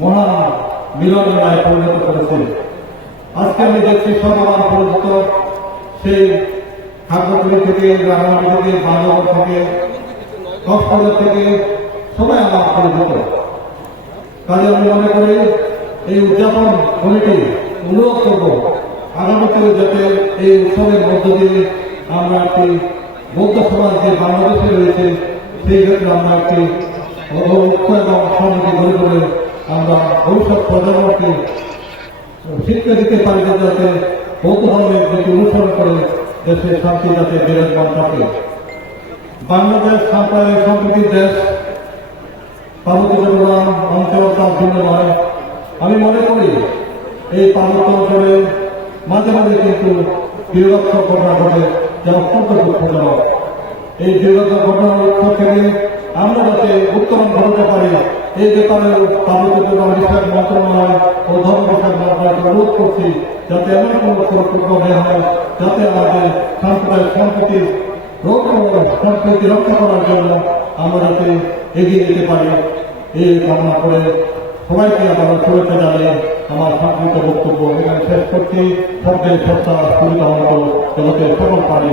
মহান মিলন মেলায় পরিণত করেছে আজকে আমি দেখছি সর্বমান পরিচিত সেই খাদ্যপুরি থেকে, রাঙামাটি থেকে বাংলাগড় থেকে, কক্সবাজার থেকে সবাই আমার পরিচিত। কাজে আমি মনে করি এই উদযাপন কমিটি অনুরোধ করব আগামীতে যাতে এই উৎসবের মধ্য দিয়ে আমরা একটি বৌদ্ধ সমাজ যে বাংলাদেশে রয়েছে, সেই ক্ষেত্রে আমরা একটি ঐক্য এবং সংহতি গড়ে আমরা প্রজন্মকে শিক্ষা দিতে পারি যাতে অনুসরণ করে দেশে শান্তি যাতে বিরাজমান থাকে। বাংলাদেশ সাম্প্রদায়িক সম্প্রীতির দেশ। নয়। আমি মনে করি এই পার্বত্য অঞ্চলে মাঝে মাঝে কিন্তু বীরত্ব ঘটনা ঘটে যা অত্যন্ত দুঃখজনক। এই বীরত্ব ঘটনার উৎস থেকে আমরা যাতে উত্তরণ এই ব্যাপারে চট্টগ্রাম বিষয়ক মন্ত্রণালয় ও ধর্ম বিষয়ক মন্ত্রণালয়কে অনুরোধ করছি যাতে এমন কোনো হয় যাতে আমাদের সাম্প্রদায়িক সম্প্রীতির রোগ সম্প্রীতি রক্ষা করার জন্য আমরা যাতে এগিয়ে যেতে পারি। এই কামনা করে সবাইকে আবার শুভেচ্ছা জানিয়ে আমার সংক্ষিপ্ত বক্তব্য এখানে শেষ করছি। শব্দের সত্তা সুবিধা মতো সকল পানি